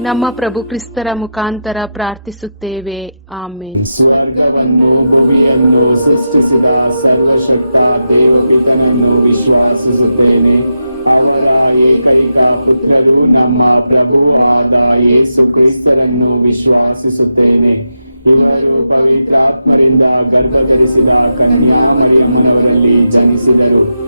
ನಮ್ಮ ಪ್ರಭು ಕ್ರಿಸ್ತರ ಮುಖಾಂತರ ಪ್ರಾರ್ಥಿಸುತ್ತೇವೆ. ಆಮೇಲೆ ಸ್ವರ್ಗವನ್ನು ಭೂಮಿಯನ್ನು ಸೃಷ್ಟಿಸಿದ ಸರ್ವಶಕ್ತ ದೇವಪಿತನನ್ನು ವಿಶ್ವಾಸಿಸುತ್ತೇನೆ. ಅವರ ಏಕೈಕ ಪುತ್ರರು ನಮ್ಮ ಪ್ರಭು ಆದ ಯೇಸು ಕ್ರಿಸ್ತರನ್ನು ವಿಶ್ವಾಸಿಸುತ್ತೇನೆ. ಇವರು ಪವಿತ್ರಾತ್ಮರಿಂದ ಗರ್ಭಧರಿಸಿದ ಕನ್ಯಾಮರಿಯಮ್ಮನವರಲ್ಲಿ ಜನಿಸಿದರು.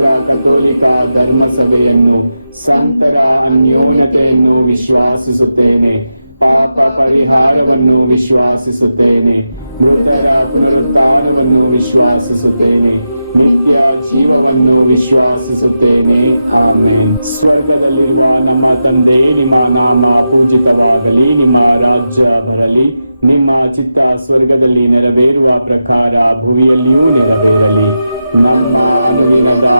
ಪವಿತ್ರ ಕಥೋಲಿಕ ಧರ್ಮಸಭೆಯನ್ನು ಸಂತರ ಅನ್ಯೋನ್ಯತೆಯನ್ನು ವಿಶ್ವಾಸಿಸುತ್ತೇನೆ, ಪಾಪ ಪರಿಹಾರವನ್ನು ವಿಶ್ವಾಸಿಸುತ್ತೇನೆ, ಮೃತರ ಪುನರುತ್ಥಾನವನ್ನು ವಿಶ್ವಾಸಿಸುತ್ತೇನೆ, ನಿತ್ಯ ಜೀವವನ್ನು ವಿಶ್ವಾಸಿಸುತ್ತೇನೆ. ಆಮೇನ್. ಸ್ವರ್ಗದಲ್ಲಿರುವ ನಮ್ಮ ತಂದೆ, ನಿಮ್ಮ ನಾಮ ಪೂಜಿತವಾಗಲಿ, ನಿಮ್ಮ ರಾಜ್ಯ ಬರಲಿ, ನಿಮ್ಮ ಚಿತ್ತ ಸ್ವರ್ಗದಲ್ಲಿ ನೆರವೇರುವ ಪ್ರಕಾರ ಭುವಿಯಲ್ಲಿಯೂ ನೆರವೇರಲಿ. ನಮ್ಮ ಅನುದಿನದ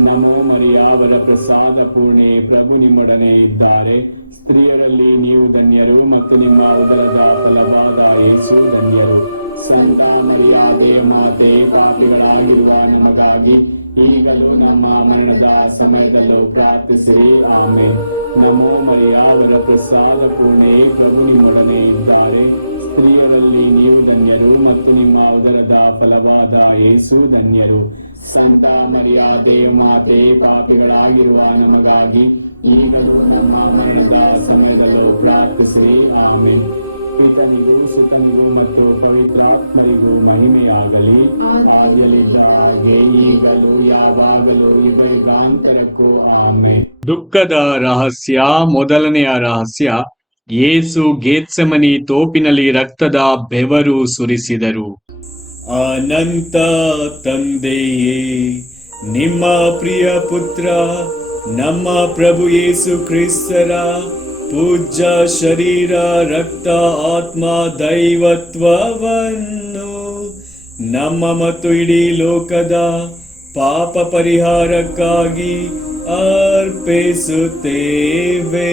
ನಮೋ ಮರಿಯ ಅವರ ಪ್ರಸಾದ ಪೂರ್ಣೆ ಪ್ರಭು ನಿಮ್ಮೊಡನೆ ಇದ್ದಾರೆ. ಸ್ತ್ರೀಯರಲ್ಲಿ ನೀವು ಧನ್ಯರು ಮತ್ತು ನಿಮ್ಮ ಉದರದ ಫಲವಾದ ಯೇಸು ಧನ್ಯರು. ಸಂತ ಮರಿಯ ಮಾತೆ, ಪಾಪಿಗಳಾಗಿರುವ ನಮಗಾಗಿ ಈಗಲೂ ನಮ್ಮ ಮರಣದ ಸಮಯದಲ್ಲೂ ಪ್ರಾರ್ಥಿಸಿರಿ. ಆಮೇಲೆ ನಮೋ ಮರಿಯ ಅವರ ಪ್ರಸಾದ ಪೂರ್ಣೆ ಪ್ರಭು ನಿಮ್ಮೊಡನೆ ಇದ್ದಾರೆ. ಸ್ತ್ರೀಯರಲ್ಲಿ ನೀವು ಧನ್ಯರು ಮತ್ತು ನಿಮ್ಮ ಉದರದ ಫಲವಾದ ಯೇಸು ಧನ್ಯರು. ಸಂತ ಮರ್ಯಾದೆ ಮಾತೆ, ಪಾಪಿಗಳಾಗಿರುವ ನಮಗಾಗಿ ಈಗಲೂ ನಮ್ಮ ಮರಣದ ಸಮಯದಲ್ಲೂ ಪ್ರಾರ್ಥಿಸಿ ಆಮೇಲೆ ಪಿತನಿಗೂ, ಸುತನಿಗೂ ಮತ್ತು ಪವಿತ್ರಾತ್ಮರಿಗೂ ಮಹಿಮೆಯಾಗಲಿ. ಆಗಲಿದ್ದ ಹಾಗೆ ಈಗಲೂ, ಯಾವಾಗಲೂ ಯುಗಾಂತರಕ್ಕೂ ಆಮೆ ದುಃಖದ ರಹಸ್ಯ, ಮೊದಲನೆಯ ರಹಸ್ಯ ಯೇಸು ಗೇತ್ಸಮನಿ ತೋಪಿನಲ್ಲಿ ರಕ್ತದ ಬೆವರು ಸುರಿಸಿದರು. ಅನಂತ ತಂದೆಯೇ, ನಿಮ್ಮ ಪ್ರಿಯ ಪುತ್ರ, ನಮ್ಮ ಪ್ರಭು ಯೇಸು ಕ್ರಿಸ್ತರ ಪೂಜ್ಯ ಶರೀರ, ರಕ್ತ, ಆತ್ಮ, ದೈವತ್ವವನ್ನು ನಮ್ಮ ಮತ್ತು ಇಡೀ ಲೋಕದ ಪಾಪ ಪರಿಹಾರಕ್ಕಾಗಿ ಅರ್ಪಿಸುತ್ತೇವೆ.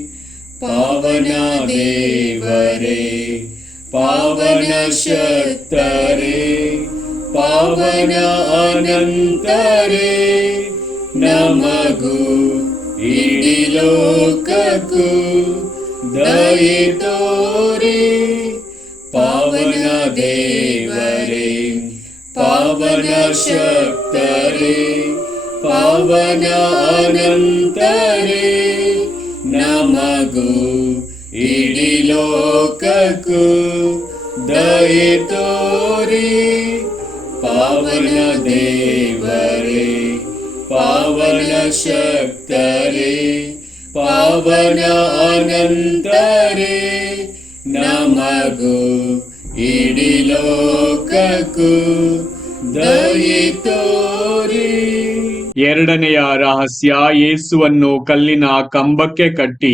पावना देव पावन अनन्तरे नमगु इडिलोककु इडिलोकगु द्रये तु पावन देव पावन अनन्तरे ನಮಗೂ ಇಡೀ ಲೋಕಕ್ಕೂ ದಯೆ ತೋರಿ. ಪಾವನ ದೇವರೇ, ಪಾವನ ಶಕ್ತರೇ, ಪಾವನ ಅನಂತರೇ, ನಮಗೂ ಇಡೀ ಲೋಕಕ್ಕೂ ದಯೆ ತೋರಿ. ಎರಡನೆಯ ರಹಸ್ಯ, ಯೇಸುವನ್ನು ಕಲ್ಲಿನ ಕಂಬಕ್ಕೆ ಕಟ್ಟಿ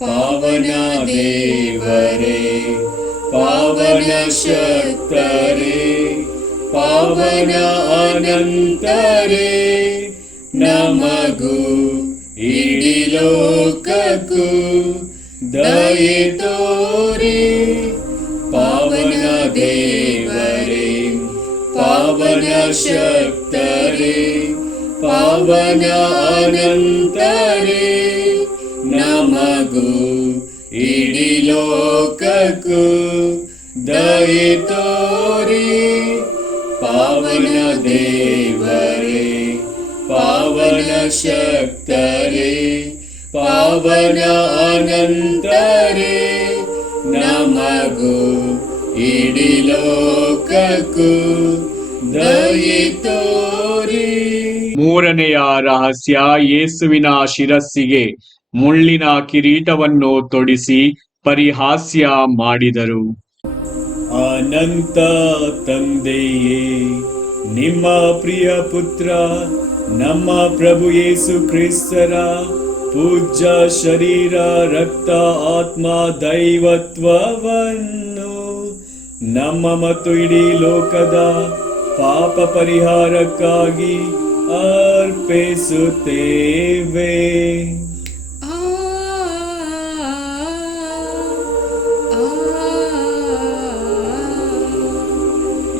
पावना पावनशक्तरे पावन अनन्तरे नमगु मु इडिलोक गु द्रये तोरे पावन देव पावन अनन्तरे। ದಯೆ ತೋರಿ ಪಾವನ ದೇವರೆ, ಪಾವನ ಶಕ್ತರೆ, ಪಾವನ ಅನಂತರೆ, ನಮಗೂ ಇಡೀ ಲೋಕಕ್ಕೂ ದಯೆ ತೋರಿ ಮೂರನೆಯ ರಹಸ್ಯ, ಯೇಸುವಿನ ಶಿರಸ್ಸಿಗೆ ಮುಳ್ಳಿನ ಕಿರೀಟವನ್ನು ತೊಡಿಸಿ ಪರಿಹಾಸ್ಯ ಮಾಡಿದರು. ಅನಂತ ತಂದೆಯೇ, ನಿಮ್ಮ ಪ್ರಿಯ ಪುತ್ರ, ನಮ್ಮ ಪ್ರಭು ಯೇಸು ಕ್ರಿಸ್ತರ ಪೂಜ್ಯ ಶರೀರ, ರಕ್ತ, ಆತ್ಮ, ದೈವತ್ವವನ್ನು ನಮ್ಮ ಮತ್ತು ಇಡೀ ಲೋಕದ ಪಾಪ ಪರಿಹಾರಕ್ಕಾಗಿ ಅರ್ಪಿಸುತ್ತೇವೆ.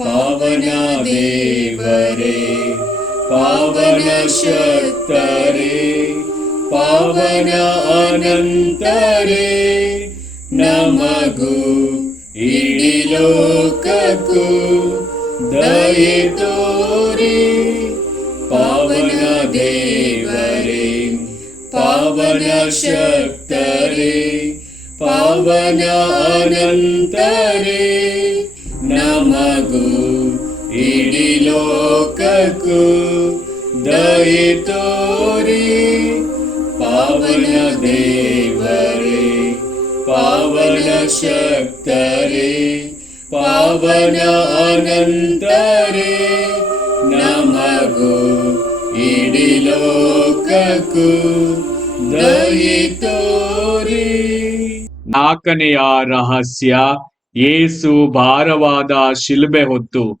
पावना देव पावन शक्ता रे अनन्तरे नमगु मगो इडि लोकको द्रये पावन देव पावन शक्रे पावना अनन्तरे। ಲೋಕಕ್ಕೂ ದಯೆ ತೋರಿ. ಪಾವನ ದೇವರೇ, ಪಾವನ ಶಕ್ತರೇ, ಪಾವನ ಅನಂತರೇ, ನಮಗೂ ಇಡೀ ಲೋಕಕ್ಕೂ ದಯೆ ತೋರಿ. ನಾಲ್ಕನೆಯ ರಹಸ್ಯ ಯೇಸು ಭಾರವಾದ ಶಿಲುಬೆ ಹೊತ್ತು.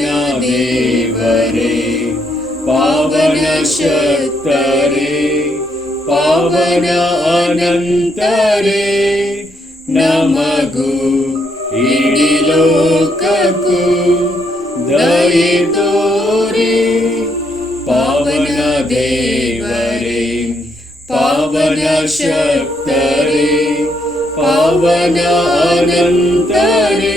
देव पावन शक्ता पावन अनन्तरे नमगु मु ईडि लोक गु पावन देव पावन शक् पावन अनन्तरे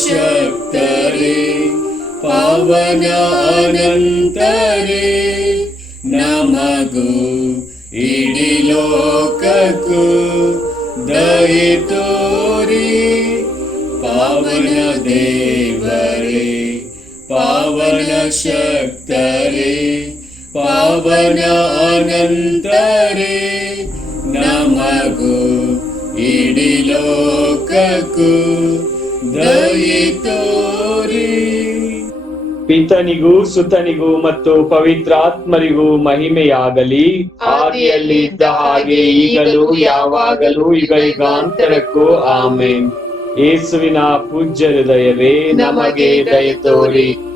शक्तरे पवन अनन्तरे नमगु इडि लोककु दये तोरि पावन देवरे पावन शक्तरे ಪಾವನ अनन्त ಪಿತನಿಗೂ ಸುತನಿಗೂ ಮತ್ತು ಪವಿತ್ರಾತ್ಮರಿಗೂ ಮಹಿಮೆಯಾಗಲಿ. ಆದಿಯಲ್ಲಿ ಇದ್ದ ಹಾಗೆ ಈಗಲೂ ಯಾವಾಗಲೂ ಈಗಾಂತರಕ್ಕೂ ಆಮೇನ್. ಯೇಸುವಿನ ಪೂಜ್ಯ ಹೃದಯವೇ, ನಮಗೆ ದಯ ತೋರಿ.